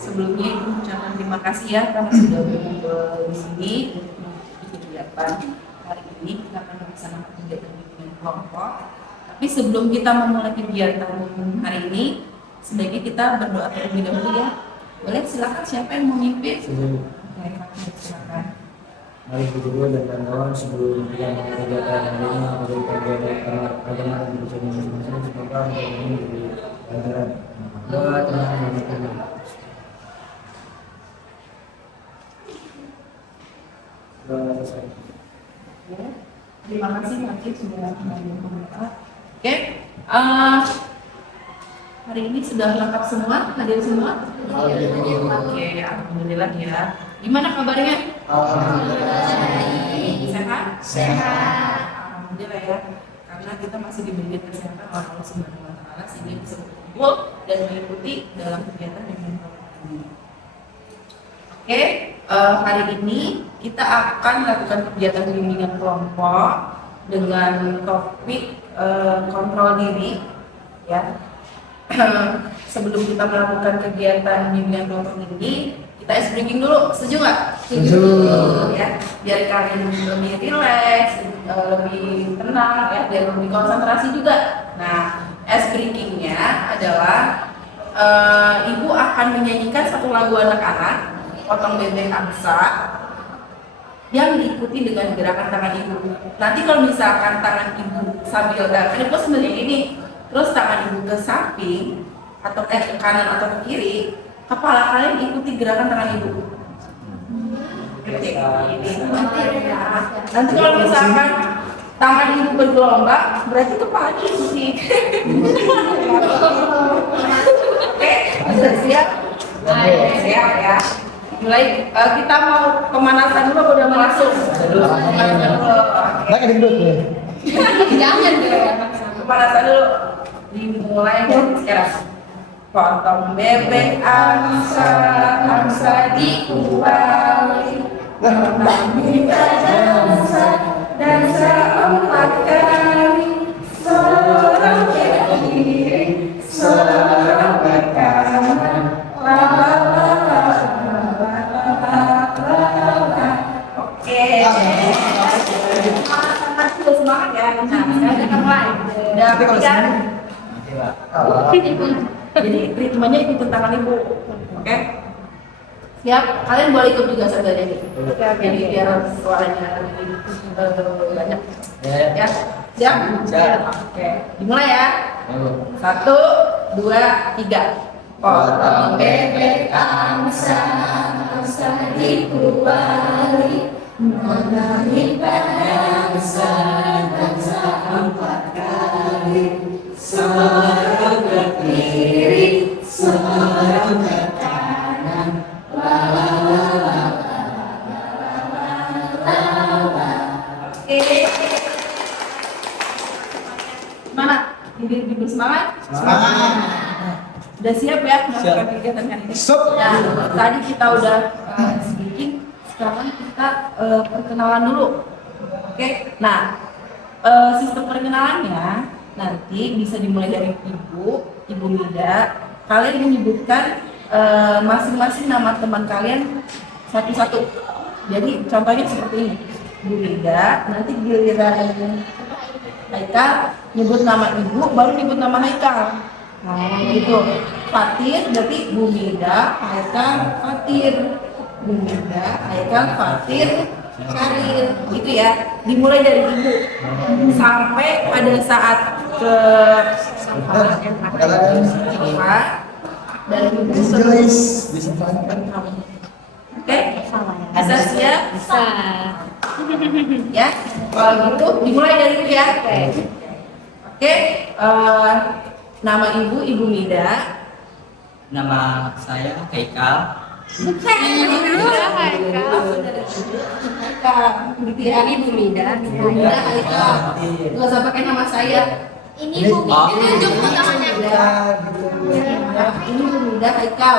Sebelumnya Ibu mengucapkan terima kasih ya karena sudah berkumpul di sini di kegiatan hari ini. Kita akan melaksanakan kegiatan bimbingan kelompok. Tapi sebelum kita memulai kegiatan hari ini, sebaiknya kita berdoa terlebih dahulu ya. Boleh, silakan siapa yang mau memimpin? Oke, silakan. Mari kita berdoa dan kawan-kawan sebelum kita mulai kegiatan hari ini memberikan kegiatan agama dan berjalan masing-masing semoga hari ini menjadi pelajaran. Doa tenang dan tenang. Doa selesai. Ya, terima kasih Hakim sudah berdoa. Oke, hari ini sudah lengkap semua, hadir semua? Oke, alhamdulillah ya. Gimana kabarnya? Sehat? Sehat. Alhamdulillah ya. Karena kita masih diberi kesehatan oleh Allah Subhanahu wa taala sehingga bisa berkumpul dan mengikuti dalam kegiatan bimbingan kelompok ini. Oke, hari ini kita akan melakukan kegiatan bimbingan kelompok dengan topik kontrol diri ya. Sebelum kita melakukan kegiatan bimbingan kelompok ini, kita ice breaking dulu, setuju nggak? Setuju. Ya, biar kalian lebih rileks, lebih tenang ya, biar lebih konsentrasi juga. Nah, ice breakingnya adalah Ibu akan menyanyikan satu lagu anak-anak, Potong Bebek Angsa, yang diikuti dengan gerakan tangan Ibu. Nanti kalau misalkan tangan Ibu sambil kan Ibu sambil ini, terus tangan Ibu ke samping atau ke kanan atau ke kiri, kepala kalian ikuti gerakan tangan Ibu. Nanti kalau misalkan tangan Ibu bergelombang, berarti kepala ikuti. Oke, sudah siap? Siap ya. Mulai kita mau pemanasan dulu, udah mau langsung. Jangan dulu. Pemanasan dulu. Dimulai dari sekarang. Potong bebek angsa, angsa dikuali. Kita dansa 4 kali. Seorang ke kiri, seorang ke kanan. Oke. Semangat ya. Nah, sekarang kita mulai. Udah kan? Jadi ritmenya ikutin tangan Ibu. Oke? Siap? Kalian boleh ikut juga sambil nyanyi. Jadi biar suaranya lebih banyak. Ya? Siap? Siap. Oke. Dimulai ya. 1, 2, 3. Potong bebek angsa, angsa dikuali. Menangis bangsa, bangsa 4 kali. Seorang ke kiri, seorang ke kanan. La la la la la la la. Oke. Gimana? Ibu semangat? Semangat. Udah siap ya melakukan kegiatan hari ini? Nah, tadi kita udah speaking, sekarang kita perkenalan dulu. Oke. Nah, sistem perkenalannya nanti bisa dimulai dari Ibu Mida. Kalian menyebutkan masing-masing nama teman kalian satu-satu. Jadi contohnya seperti ini. Ibu Mida, nanti giliran Haikal nyebut nama Ibu, baru nyebut nama Haikal. Nah, itu Fatir, berarti Bu Mida, Haikal, Fatir. Bu Mida, Haikal, Fatir, Karir, gitu ya. Dimulai dari Ibu sampai pada saat ke dan Ibu Oke, bisa siap? Bisa. Ya, kalau gitu dimulai dari Ibu ya. Oke, nama Ibu Mida. Nama saya Haikal. Bukan. Gitu ya. Ibu Mida. Ibu Mida Haikal. Nggak usah pakai nama saya. Ini Bu Mida. Tunjuk tangannya. Ini Bu Mida Haikal.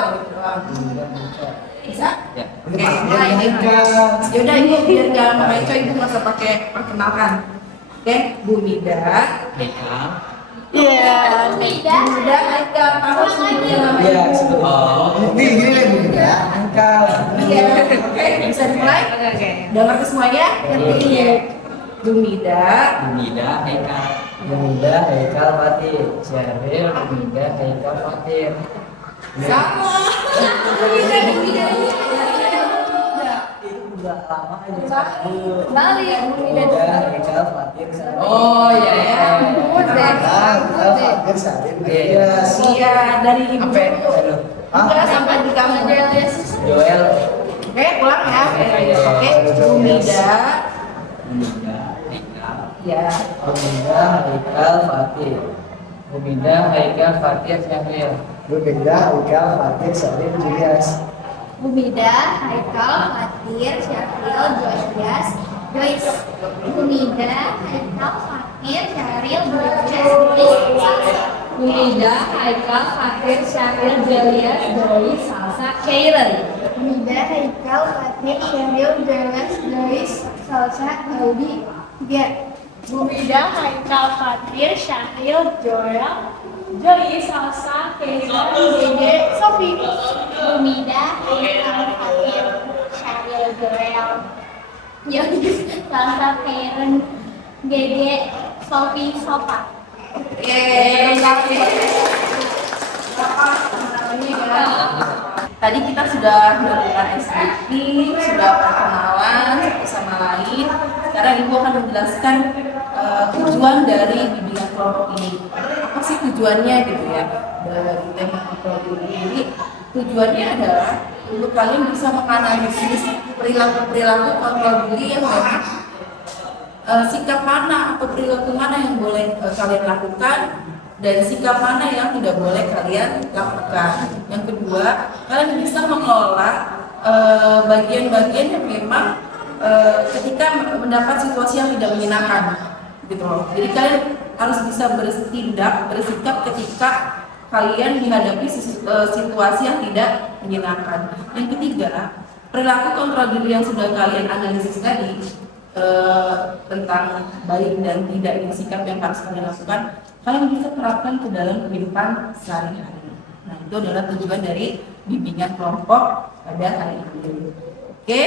Bisa? Ya. Oke, mulai. Yaudah Ibu, biar nggak mengecoh, Ibu nggak usah pakai perkenalkan. Oke, Bu Mida Haikal. Iya. Bumida. Bumida, Haikal, kamu sebutin namanya. Iya, sebetulnya. Oh. Gini nih Bunda. Haikal. Iya. Oke, bisa dimulai. Udah ngerti semuanya? Ngerti. Iya. Bumida. Bumida, Haikal. Bunda, Haikal, Fatir. Syahril, Bunda, Haikal, Fatir. Sama. Bumida. Itu udah lama aja. Balik. Bunda, Haikal, Fatir, Syahril. Oh iya ya. Fatir, Syahril. Iya. Iya, dari ibu. Aduh. Enggak sampai di kamu. Joel. Oke, pulang ya. Oke, Bumida. Bumida, Haikal. Ya. Bunda, Haikal, Fatir. Bunda, Haikal, Fatir, Syahril. Bunda, Haikal, Fatir, Syahril, Julius. Bumida, Haikal, Fatir, Syahril, Joyce. Bumida, Haikal, Fatir, Syahril, Joyce. Bumida, Haikal, Fatir, Syahril, Julius, Joyce, Salsa, Kairen. Bumida, Haikal, Fatir, Syahril, Joyce, Salsa, Gaudi, Tiga. Bumida, Haikal, Fatir, Syahril, Joel, Joy, Salsa, Kairan, Dede, Sofi. Bumida, Haikal, Fatir, Syahril, Joel, Joyce, Salsa, Kairan, Dede, Sofi, Sopa. Oke, tadi kita sudah melakukan ice breaking, sudah perkenalan satu sama lain. Sekarang Ibu akan menjelaskan tujuan dari bimbingan kelompok ini. Apa sih tujuannya gitu ya? Dari tema kelompok ini, tujuannya adalah untuk kalian bisa menganalisis perilaku kontrol diri yang memang sikap mana atau perilaku mana yang boleh kalian lakukan dan sikap mana yang tidak boleh kalian lakukan. Yang kedua, kalian bisa mengelola bagian-bagian yang memang ketika mendapat situasi yang tidak menyenangkan, gitu loh. Jadi kalian harus bisa bersikap ketika kalian menghadapi situasi yang tidak menyenangkan. Yang ketiga, perilaku kontrol diri yang sudah kalian analisis tadi tentang baik dan tidaknya sikap yang harus kalian lakukan, kalian bisa terapkan ke dalam kehidupan sehari-hari. Nah, itu adalah tujuan dari bimbingan kelompok pada hari ini. Oke,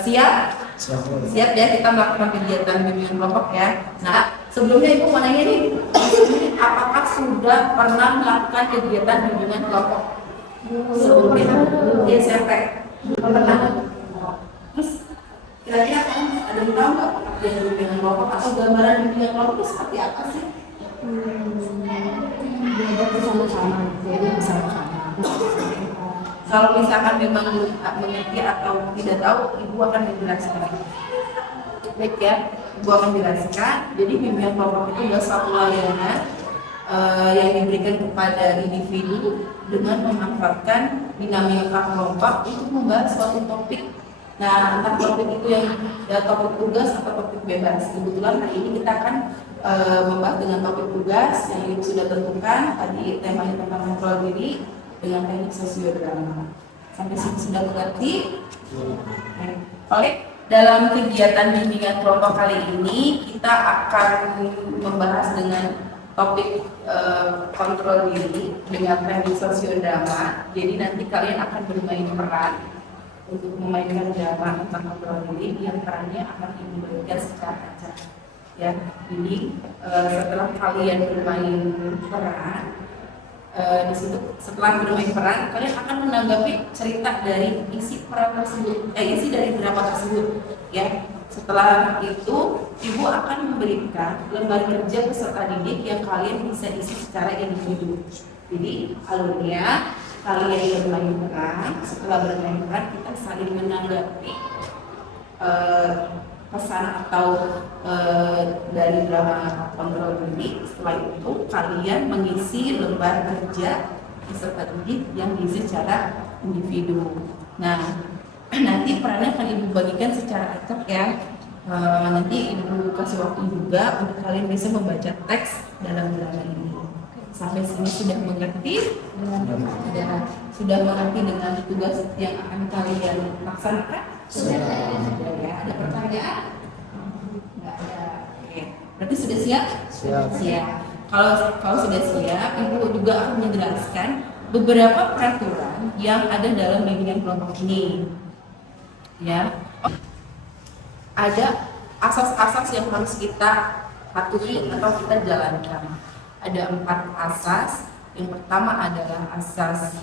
siap? Siap ya, kita melakukan kegiatan bimbingan kelompok ya. Nah, sebelumnya Ibu mau nanya nih, apakah sudah pernah melakukan kegiatan bimbingan kelompok sebelumnya di SMP? Pernah? Terus kira-kira kan ada yang tahu nggak yang bimbingan kelompok atau gambaran bimbingan kelompok itu seperti apa sih? Belajar bersama-sama, jadi bersama-sama. Kalau misalkan memang belum mengerti atau tidak tahu, Ibu akan menjelaskan. Baik ya, Ibu akan menjelaskan. Jadi bimbingan kelompok itu adalah suatu layanan yang diberikan kepada individu dengan memanfaatkan dinamika kelompok untuk membahas suatu topik. Nah, entah topik itu yang topik tugas atau topik bebas. Kebetulan hari ini kita akan membahas dengan topik tugas yang Ibu sudah tentukan. Tadi temanya tentang kontrol diri dengan teknik sosiodrama. Sampai sini sudah mengerti? Oke. Dalam kegiatan bimbingan kelompok kali ini kita akan membahas dengan topik kontrol diri dengan teknik sosiodrama. Jadi nanti kalian akan bermain peran untuk memainkan drama tentang kontrol diri yang perannya akan diberikan secara acak. Ya, jadi setelah kalian bermain peran, di situ setelah bermain peran kalian akan menanggapi cerita dari isi peran tersebut, isi dari drama tersebut. Ya, setelah itu Ibu akan memberikan lembar kerja peserta didik yang kalian bisa isi secara individu. Jadi alurnya kalian bermain peran, setelah bermain peran kita saling menanggapi pesan atau dari drama kontrol diri. Setelah itu kalian mengisi lembar kerja peserta didik yang diisi secara individu. Nah, nanti perannya akan Ibu bagikan secara acak ya. Nanti Ibu kasih waktu juga untuk kalian bisa membaca teks dalam drama ini. Sampai sini sudah mengerti? Sudah mengerti dengan tugas yang akan kalian laksanakan? Sudah ya. Ada pertanyaan? Nggak ada. Oke. Berarti sudah siap? Siap. Siap. Kalau sudah siap, Ibu juga akan menjelaskan beberapa peraturan yang ada dalam bimbingan kelompok ini. Ya, ada asas-asas yang harus kita patuhi atau kita jalankan. Ada 4 asas. Yang pertama adalah asas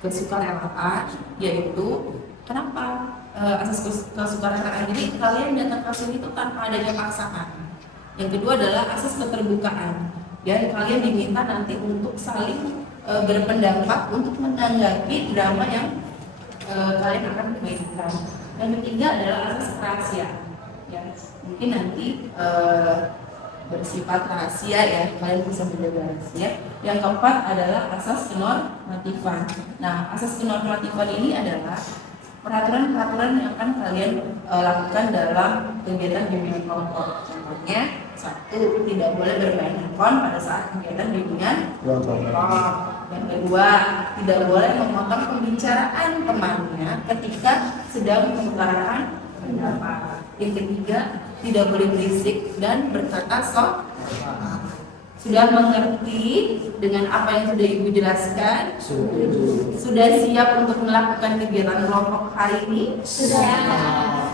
kesukarelaan, yaitu kenapa asas kesukarelaan. Jadi kalian datang ke sini itu tanpa adanya paksaan. Yang kedua adalah asas keterbukaan. Dan kalian diminta nanti untuk saling berpendapat untuk menanggapi drama yang kalian akan mainkan. Yang ketiga adalah asas kerahasiaan. Ya, mungkin nanti bersifat rahasia ya, kalian bisa menjaga rahasia. Yang keempat adalah asas kenormatifan. Nah, asas kenormatifan ini adalah peraturan-peraturan yang akan kalian lakukan dalam kegiatan bimbingan kelompok. Contohnya, 1. Tidak boleh bermain handphone pada saat kegiatan bimbingan kelompok. Yang kedua, tidak boleh memotong pembicaraan temannya ketika sedang mengutarakan pendapat. Yang ketiga, tidak boleh berisik dan berkata sok. Sudah mengerti dengan apa yang sudah Ibu jelaskan? Sudah siap untuk melakukan kegiatan kelompok hari ini? Sudah.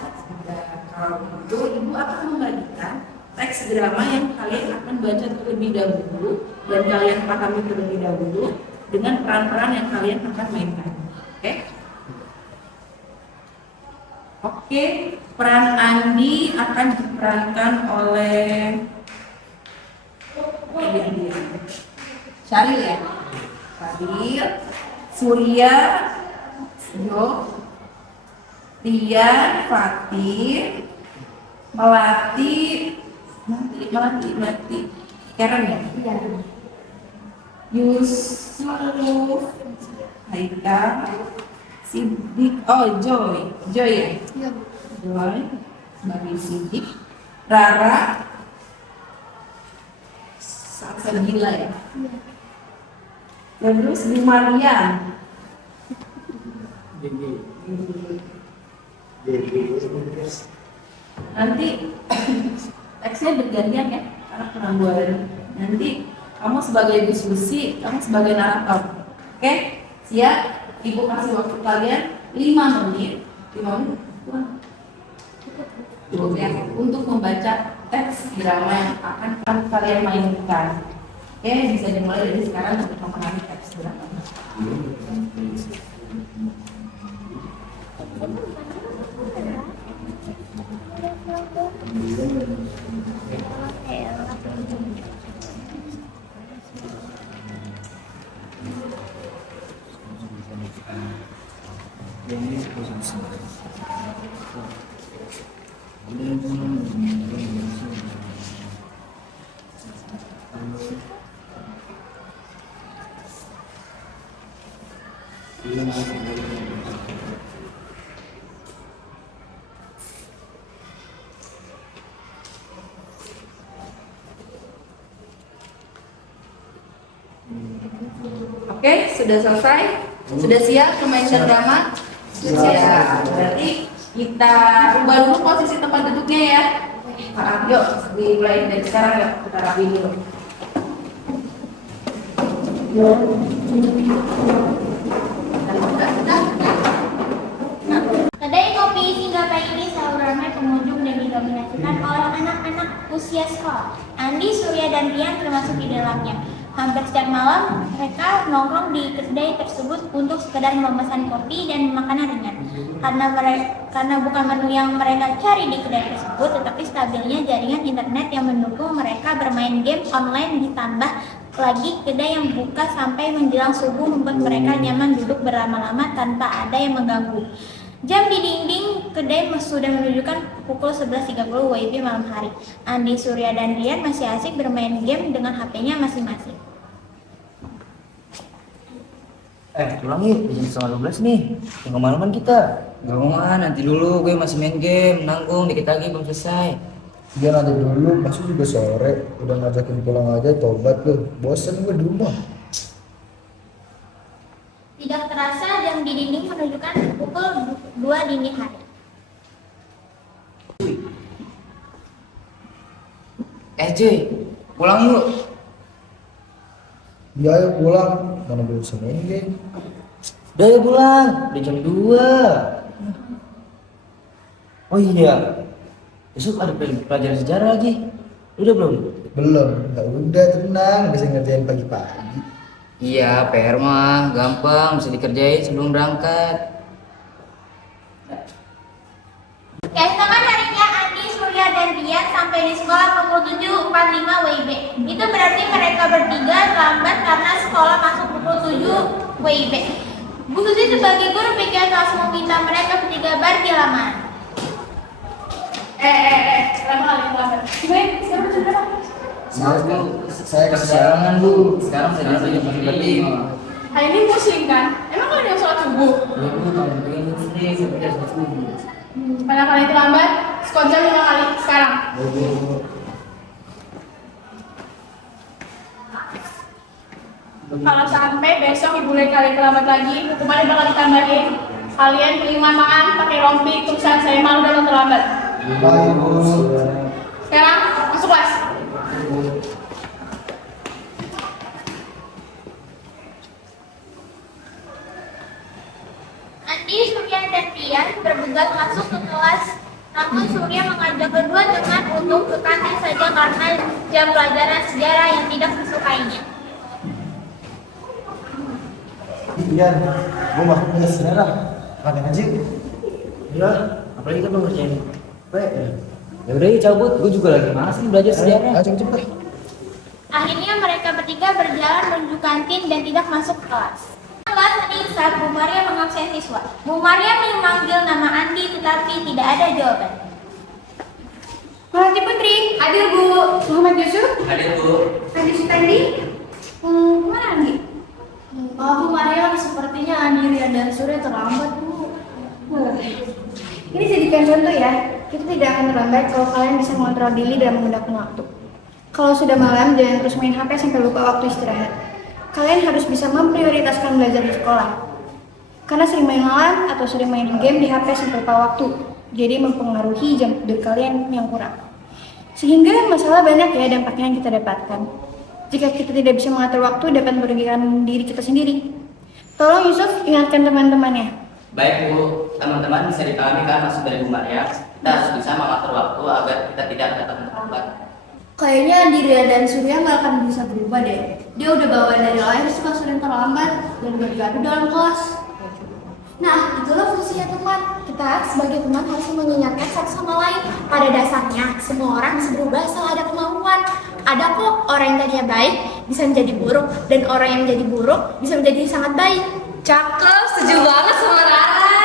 Kalau begitu, Ibu akan membagikan teks drama yang kalian akan baca terlebih dahulu dan kalian pahami terlebih dahulu dengan peran-peran yang kalian akan mainkan. Oke? Oke, peran Andi akan diperankan oleh Syaril ya? Syaril, Surya, Jo, Tian, Fatih, Melati, Karen ya? Iya. Yusuf, Haikal, Sidik, Joy ya? Iya. Joy, sebagai Sidik, Rara, Sabila ya? Iya. Terus di Mariam. Nanti teksnya bergantian ya, karena penangguhan. Nanti kamu sebagai diskusi, kamu sebagai narator. Oke? Siap? Ibu kasih waktu kalian 5 menit. 5 menit? Untuk membaca teks drama yang akan kalian mainkan. Oke, bisa dimulai dari sekarang untuk memahami teks drama. Oke, sudah selesai? Sudah siap memainkan drama? Sudah. Berarti kita ubah dulu posisi tempat duduknya ya. Yuk, dimulai dari sekarang ya. Kita rapi dulu. Kedai kopi Singgapay ini selalu ramai pengunjung dan didominasikan oleh anak-anak usia sekolah. Andi, Surya, dan Rian termasuk di dalamnya. Hampir setiap malam mereka nongkrong di kedai tersebut untuk sekedar memesan kopi dan makanan ringan. Karena bukan menu yang mereka cari di kedai tersebut, tetapi stabilnya jaringan internet yang mendukung mereka bermain game online, ditambah lagi kedai yang buka sampai menjelang subuh membuat mereka nyaman duduk berlama-lama tanpa ada yang mengganggu. Jam di dinding kedai sudah menunjukkan pukul 11.30 WIB malam hari. Andi, Surya, dan Rian masih asik bermain game dengan HP-nya masing-masing. Pulang yuk, jam 11:30 nih. Yang kemalaman kita. Gak mau nanti dulu, gue masih main game, nanggung dikit lagi belum selesai. Dia nanti dulu, masuk juga sore. Udah ngajakin pulang aja, tobat lu. Bosan gue di rumah. Tidak terasa jam di dinding menunjukkan pukul 2 dini hari. Cuy, pulang yuk. Ya ayo pulang, mana belum bisa main game. Udah ya pulang, udah jam 2. Oh iya, besok ada pelajaran sejarah lagi. Udah belum? Belum, nggak udah tenang, bisa ngerjain pagi-pagi. Iya, PR mah gampang, bisa dikerjain sebelum berangkat. Keesokan harinya Andi, Surya, dan Rian sampai di sekolah pukul 7.45 WIB. Itu berarti mereka bertiga lambat karena sekolah masuk pukul 7 WIB. Bu Susi sebagai guru PKS langsung meminta mereka bertiga berjalanan. Kenapa kalian lambat? Gimana? Sekarang jam berapa? Maaf Bu, saya Kesiangan Bu, sekarang saya udah jam 4:45. Hari ini pusing kan? Emang kalian yang sholat subuh? Ya Bu, kalau bikin sendiri sampai jam 10. Karena kalian terlambat, skor jam 5 kali sekarang. Kalau sampai besok ibu lihat kalian terlambat lagi, hukumannya bakal ditambahin. Kalian terima makan pakai rompi tulisan saya malu dalam terlambat. Baik Bu. Sekarang masuk kelas. Andi, Surya, dan Rian bergegas masuk ke kelas. Namun Surya mengajak kedua dengan untuk ke kantin saja karena jam pelajaran sejarah yang tidak disukainya. Iya, gue masuk kelas sejarah. Pakai aja. Ya, apalagi kan mau ngerjain PR. Ya udah, cabut. Gue juga lagi malas nih belajar sejarah. Ayo cepet. Akhirnya mereka bertiga berjalan menuju kantin dan tidak masuk kelas. Kelas ini saat Bu Maria mengabsen siswa. Bu Maria memanggil nama Andi tetapi tidak ada jawaban. Melati Putri, hadir Bu. Muhammad Yusuf, Hadir Bu. Andi Sutandi. Kemana Andi? Maaf Bu Mariam, sepertinya Andi, Rian, dan Surya terlambat Bu. Ini jadikan contoh ya, kita tidak akan terlambat kalau kalian bisa mengontrol diri dan menggunakan waktu. Kalau sudah malam, jangan terus main HP sampai lupa waktu istirahat. Kalian harus bisa memprioritaskan belajar di sekolah. Karena sering main malam atau sering main game di HP sampai lupa waktu, jadi mempengaruhi jam tidur kalian yang kurang. Sehingga masalah banyak ya dampaknya yang kita dapatkan. Jika kita tidak bisa mengatur waktu, dapat merugikan diri kita sendiri. Tolong Yusuf ingatkan teman-temannya. Baik Bu, teman-teman bisa dipahami kan maksud dari Bu Maria. Kita harus bisa mengatur waktu agar kita tidak datang terlambat. Kayaknya Andi, Rian, dan Surya nggak akan bisa berubah deh. Dia udah bawaan dari lahir suka sering terlambat dan bergaduh dalam kelas. Nah, itulah fungsinya teman. Kita sebagai teman harus mengingatkan satu sama lain. Pada dasarnya, semua orang bisa berubah asal ada kemauan. Ada kok orang yang tadinya baik bisa menjadi buruk, dan orang yang menjadi buruk bisa menjadi sangat baik. Cakep, setuju banget sama Rara.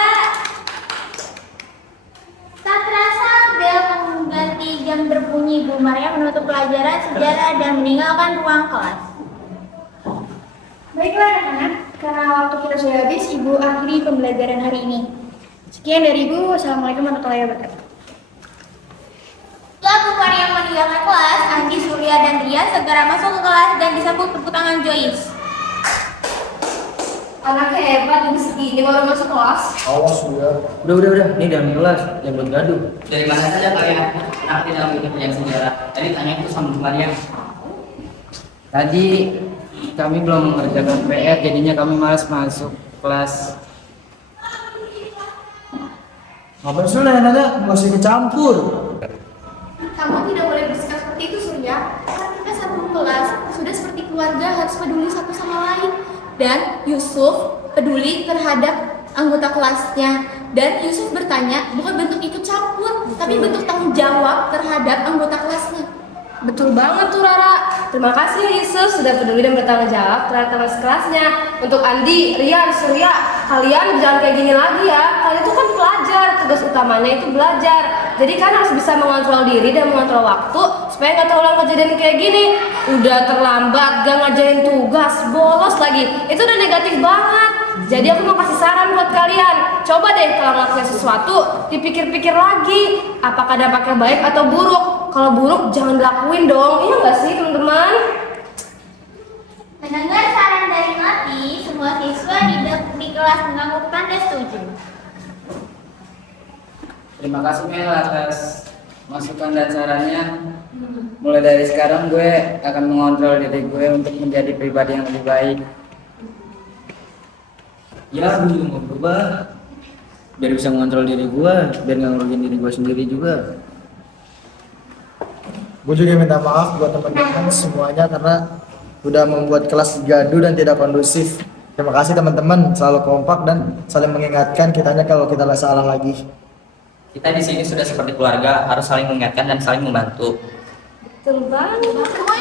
Tak terasa bel pengganti jam berbunyi. Bu Maria menutup pelajaran sejarah dan meninggalkan ruang kelas. Baiklah anak-anak, karena waktu kita sudah habis, Ibu akhiri pembelajaran hari ini. Sekian dari Ibu, Wassalamualaikum warahmatullahi wabarakatuh. Setelah Bu Maria meninggalkan kelas, Andi, Surya, dan Rian segera masuk ke kelas dan disambut tepuk tangan Joyce. Anaknya hebat, jam segini baru masuk kelas. Awas ya. Udah. Ini dalam kelas, jangan buat gaduh. Dari mana saja kalian? Anak di dalam buku pelajaran sejarah. Tadi tanya itu sama Bu Maria. Tadi kami belum mengerjakan PR, jadinya kami malas masuk kelas. Ngapain sih nanya? Nggak usah ikut campur. Kamu tidak boleh bersikap seperti itu, Surya. Karena kita satu kelas, sudah seperti keluarga, harus peduli satu sama lain. Dan Yusuf peduli terhadap anggota kelasnya. Dan Yusuf bertanya, bukan bentuk ikut campur, tapi bentuk tanggung jawab terhadap anggota kelasnya. Betul banget tuh Rara. Terima kasih Yusuf sudah peduli dan bertanggung jawab terhadap teman sekelasnya. Untuk Andi, Rian, Surya, kalian jangan kayak gini lagi ya. Kalian itu kan pelajar, tugas utamanya itu belajar. Jadi kan harus bisa mengontrol diri dan mengontrol waktu supaya nggak terulang kejadian kayak gini. Udah terlambat, gak ngerjain tugas, bolos lagi. Itu udah negatif banget. Jadi aku mau kasih saran buat kalian. Coba deh kalau ngelakuin sesuatu, dipikir-pikir lagi. Apakah dampaknya baik atau buruk? Kalau buruk jangan dilakuin dong. Iya nggak sih teman-teman? Mendengar saran dari Melati, semua siswa di kelas mengangguk tanda setuju. Terima kasih Mel atas masukan dan sarannya. Mulai dari sekarang gue akan mengontrol diri gue untuk menjadi pribadi yang lebih baik. Ya, gue juga mau berubah biar bisa mengontrol diri gue, biar nggak ngerugiin diri gue sendiri juga. Gue juga minta maaf buat teman-teman semuanya karena udah membuat kelas gaduh dan tidak kondusif. Terima kasih teman-teman, selalu kompak dan saling mengingatkan kitanya kalau kita salah lagi. Kita di sini sudah seperti keluarga, harus saling mengingatkan dan saling membantu. Betul banget. Semua hal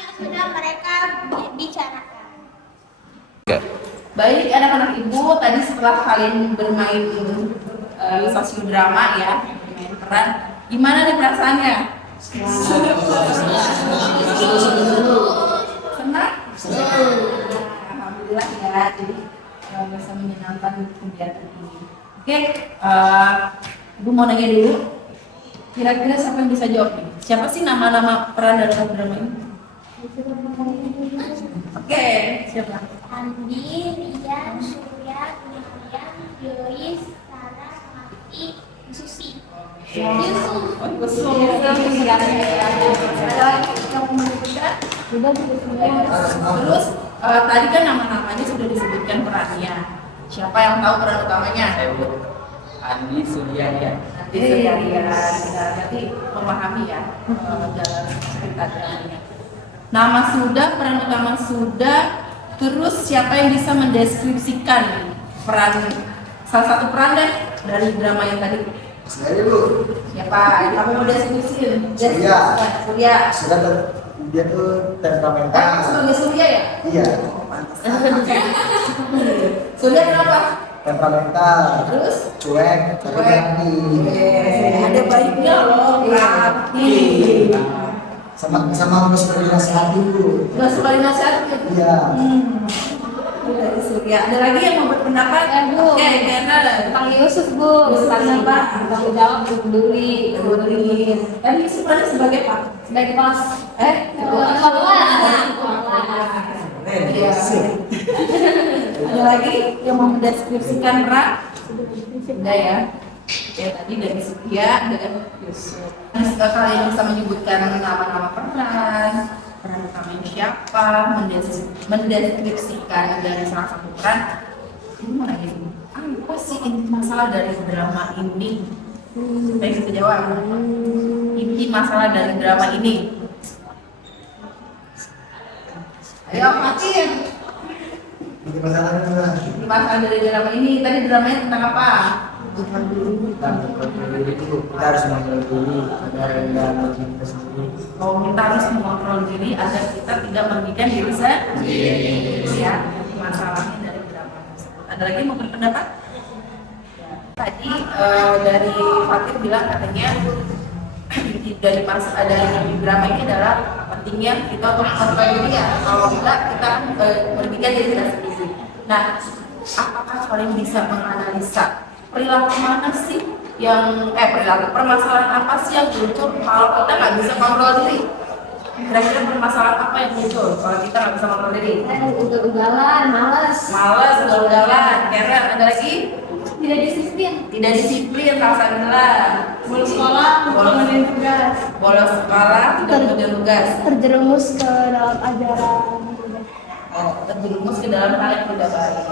yang sudah mereka bicarakan. Baik anak-anak ibu, tadi setelah kalian bermain sosiodrama ya, bermain peran, gimana nih perasaannya? Senang? Alhamdulillah ya, jadi bisa menyenangkan kegiatan ini. Oke, ibu mau nanya dulu, kira-kira siapa yang bisa jawab nih? Siapa sih nama-nama peran dalam drama ini? Oke, siapa? Andi, Rian, Surya, William, Joyce, Sarah, Mati, Susi, Yusuf. Terus tadi kan nama-namanya sudah disebutkan perannya. Siapa yang tahu peran utamanya? Andi, Surya, ya. Nanti sekalian nanti memahami ya jalan cerita dramanya. Nama sudah, peran utama sudah. Terus siapa yang bisa mendeskripsikan peran salah satu peran deh dari drama yang tadi? Saya dulu. Siapa? Kamu mau deskripsi? Surya. Surya. Sudah dia tuh temperamental. Kamu sebagai Surya ya? Iya. Surya kenapa? Temperamental. Terus? Cuek, tapi rapi. Ada baiknya loh, rapi. Sama harus bernasihati dulu. Nggak suka dinasihatin? Iya. Dari Surya. Ada lagi yang mau berpendapat? Ya, Bu. Oke, karena Bang Yusuf, Bu. Yusuf kenapa? Tanggung jawab, peduli. Tadi Yusuf ada sebagai apa? Sebagai kelas. Iya. Ada lagi yang mau mendeskripsikan peran? Sudah ya. Oke, tadi dari Surya dan Yusuf. Kalian bisa menyebutkan nama-nama peran utamanya siapa, mendeskripsikan dari salah satu peran. Ini mau nanya dulu, apa sih inti masalah dari drama ini? Supaya bisa jawab. Inti masalah dari drama ini. Ayo, Mati. Ini masalahnya. Inti masalah dari drama ini. Tadi dramanya tentang apa? Kita mengontrol diri dulu. Kita harus mengontrol diri agar tidak merugikan kita sendiri. Kalau kita harus mengontrol diri agar kita tidak merugikan diri sendiri. Ya, masalahnya dari drama tersebut. Ada lagi yang mau berpendapat? Tadi dari Fatir bilang katanya inti dari drama ini adalah pentingnya kita untuk mengontrol diri ya. Kalau enggak kita merugikan diri kita sendiri. Nah, apakah kalian bisa menganalisa perilaku mana sih yang permasalahan apa sih yang muncul kalau kita nggak bisa kontrol diri? Kira-kira permasalahan apa yang muncul kalau kita nggak bisa kontrol diri? Ugal-ugalan, males. Malas, ugal-ugalan. Karena ada lagi Tidak disiplin. tidak disiplin, rasa lelah, Bolos sekolah, mengerjakan tugas. bolos sekolah, tidak mengerjakan tugas, Terjerumus ke dalam ajaran. terjerumus ke dalam hal yang tidak baik.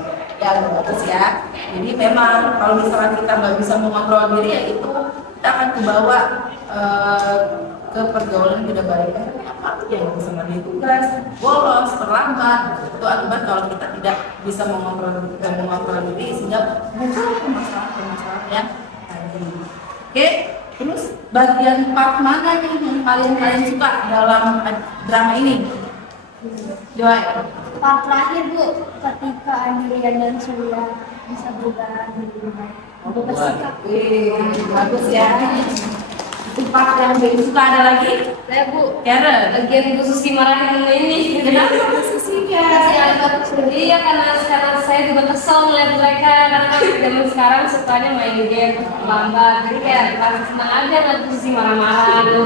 Ya, bagus ya. Jadi memang kalau misalnya kita nggak bisa mengontrol diri, ya itu kita akan kebawa ke pergaulan yang tidak baik. Ya, bisa mengerjakan tugas, bolos, terlambat. Itu akibat kalau kita tidak bisa mengontrol diri sehingga muncul permasalahan yang tadi. Oke, terus bagian part mana nih yang kalian suka dalam drama ini? Joy. Part terakhir, Bu, ketika Andrian dan Surya bisa berubah menjadi baik. Bersikap. Bagus ya. Itu part yang paling suka. Ada lagi? Saya, Bu, Karen. bagian Bu Susi marahin ini. Kenapa posisinya? Iya, karena saya juga kesel ngeliat mereka karena zaman sekarang sukanya main game lambat. Jadi kayak rasa senang aja ngeliat Bu Susi marah-marah gitu.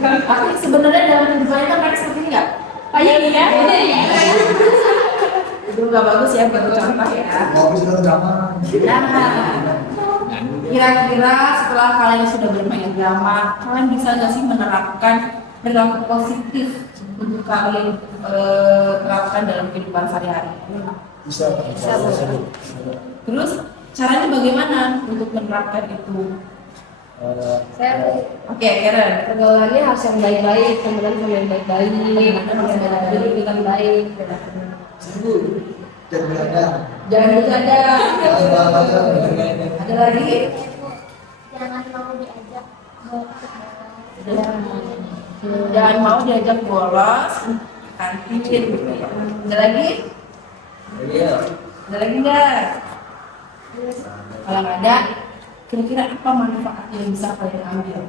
Tapi sebenarnya dalam kehidupannya kan mereka seperti enggak? Iya. Itu nggak bagus ya buat contoh ya. Bagus itu drama. Nah, Kira-kira setelah kalian sudah bermain drama, kalian bisa nggak sih menerapkan perilaku positif untuk kalian terapkan dalam kehidupan sehari-hari? Bisa. Terus caranya bagaimana untuk menerapkan itu? Saya Oke, Karen. pergaulannya harus yang baik-baik, teman sama yang baik-baik, pendidikan baik. Dan beradab. Jangan bercanda. Ada lagi? Jangan mau diajak Jangan mau diajak bolos, kantin gitu ya. Ada lagi? Ada lagi nggak? Kalau nggak ada, kira-kira apa manfaat yang bisa kalian ambil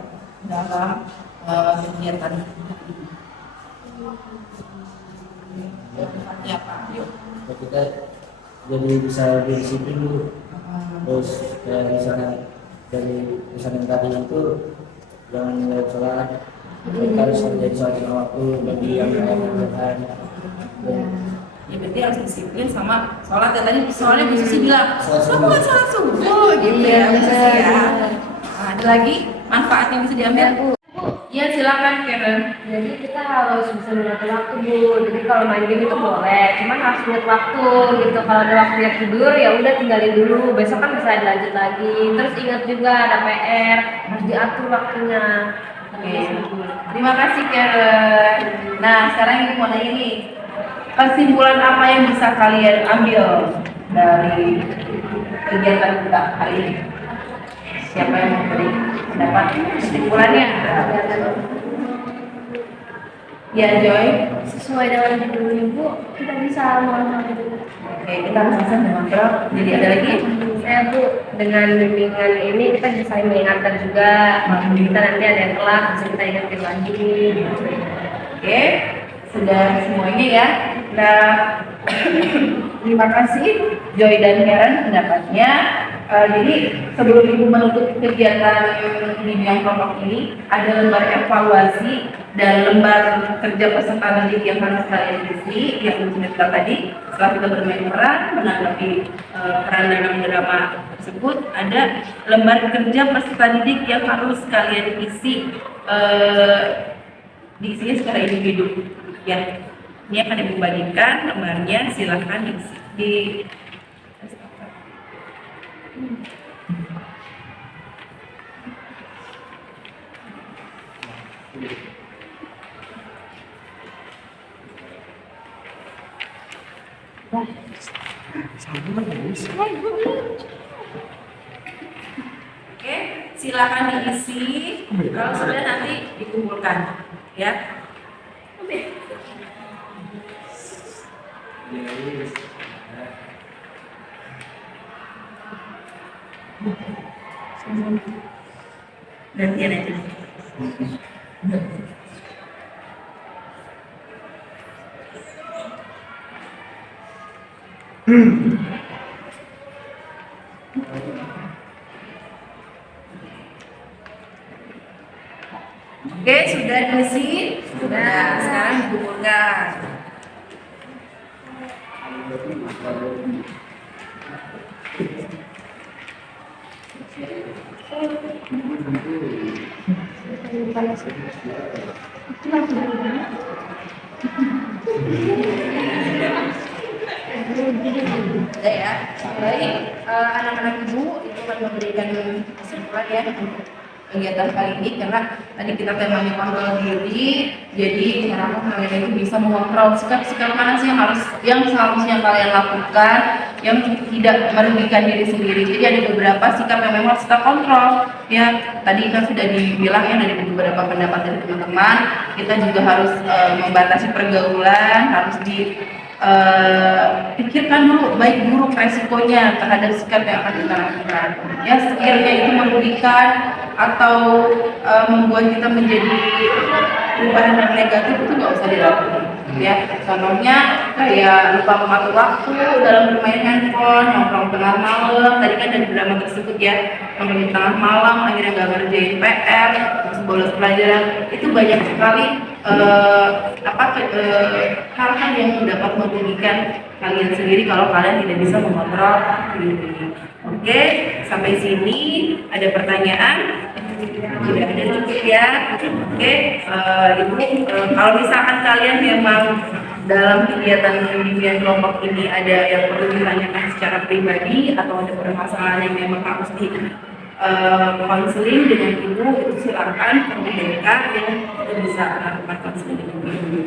dalam kegiatan ini? Manfaatnya apa? Yuk. Ya, kita jadi bisa lebih disiplin dulu. Terus kayak misalnya dari misalnya tadi itu jangan lewat sholat, kita harus jadi sholat lima waktu bagi yang lain. Ya berarti harus disiplin sama sholat ya. Tadi soalnya Bu Susi bilang, kamu bukan sholat subuh gitu ya Bu Susi ya. Nah, ada lagi manfaat yang bisa diambil? Iya silakan Karen. Jadi kita harus bisa mengatur waktu Bu. Jadi kalau main game itu boleh, cuman harus ingat waktu gitu. Kalau ada waktunya tidur ya udah tinggalin dulu. Besok kan bisa dilanjut lagi. Terus ingat juga ada PR, harus diatur waktunya. Oke. Terima kasih Karen. Nah sekarang ini mau nanya nih, kesimpulan apa yang bisa kalian ambil dari kegiatan kita hari ini? Siapa yang memberi pendapat kesimpulannya? Ya Joy. Sesuai dengan judulnya Bu, kita bisa mengontrol diri. Oke, kita harus bisa mengontrol. Jadi ada lagi? Saya Bu, dengan bimbingan ini kita bisa saling mengingatkan juga. Kita nanti ada yang telat, bisa kita ingatin lagi. Oke, sudah semuanya ya. Nah, terima kasih Joy dan Karen pendapatnya. Jadi sebelum Ibu menutup kegiatan bimbingan kelompok ini, ada lembar evaluasi dan lembar kerja peserta didik yang harus kalian isi yang sudah kita tadi. Setelah kita bermain peran menanggapi peran dalam drama tersebut, ada lembar kerja peserta didik yang harus kalian isi. Diisinya secara individu ya. Ini akan Ibu bagikan lembarnya, silahkan diisi di Oke, silakan diisi. Kalau sudah nanti dikumpulkan, ya. Gantian aja. Oke, sudah diisi. Sudah, sekarang dikumpulkan. Ada ya. Baik, anak-anak Ibu itu akan memberikan kesimpulan ya kegiatan kali ini, karena tadi kita temanya kontrol diri. Jadi diharapkan kalian itu bisa mengontrol sikap-sikap mana sih yang seharusnya kalian lakukan yang tidak merugikan diri sendiri. Jadi ada beberapa sikap yang memang harus kita kontrol ya. Tadi kan sudah dibilang ya dari beberapa pendapat dari teman-teman, kita juga harus membatasi pergaulan, harus pikirkan dulu baik buruk resikonya terhadap sikap yang akan kita lakukan. Ya sekiranya itu merugikan atau membuat kita menjadi perubahan yang negatif, itu nggak usah dilakukan. Ya, contohnya kayak lupa mengatur waktu dalam bermain handphone, nongkrong tengah malam. Tadi kan ada drama tersebut ya, nongkrong di tengah malam, akhirnya nggak ngerjain PR, terus bolos pelajaran. Itu banyak sekali hal-hal yang dapat merugikan kalian sendiri kalau kalian tidak bisa mengontrol diri. Oke, sampai sini ada pertanyaan? Tidak ada, cukup ya. Oke, Ibu, kalau misalkan kalian memang dalam kegiatan bimbingan kelompok ini ada yang perlu ditanyakan secara pribadi atau ada permasalahan yang memang harus di konseling dengan Ibu, itu silakan ke BK yang kita bisa lakukan konseling dengan Ibu.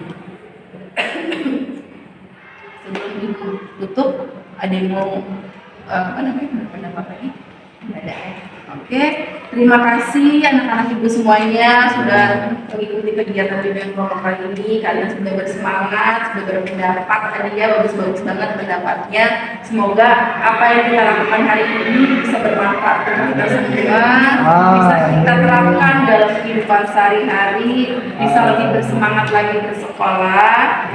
Sebelum Ibu tutup, ada yang mau berpendapat lagi? Tidak ada. Oke, terima kasih anak-anak Ibu semuanya sudah mengikuti kegiatan bimbingan kelompok kali ini. Kalian sudah bersemangat, sudah berpendapat, tadi ya bagus-bagus banget pendapatnya. Semoga apa yang kita lakukan hari ini bisa bermanfaat untuk kita semua, bisa kita terapkan dalam kehidupan sehari-hari, bisa lebih bersemangat lagi bersekolah.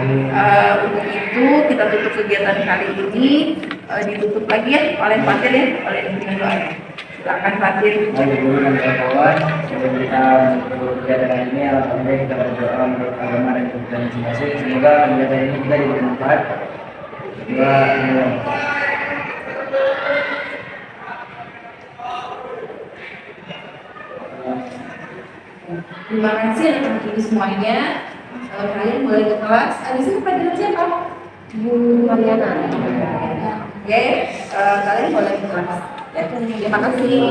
Untuk itu kita tutup kegiatan kali ini, ditutup lagi ya oleh Fatir ya, oleh dengan doa. Silakan Fatir. Baik dulu dan kawan-kawan, sebelum kita menutup kegiatan ini, alhamdulillah kita berdoa untuk agama dan kebutuhan masing-masing. Semoga kegiatan ini kita diberi manfaat. Terima kasih anak-anak Ibu semuanya. Kalian boleh ke kelas. Abis ini pelajaran siapa? Bu Mariana. Oke, kalian boleh ke kelas. Ya, terima kasih.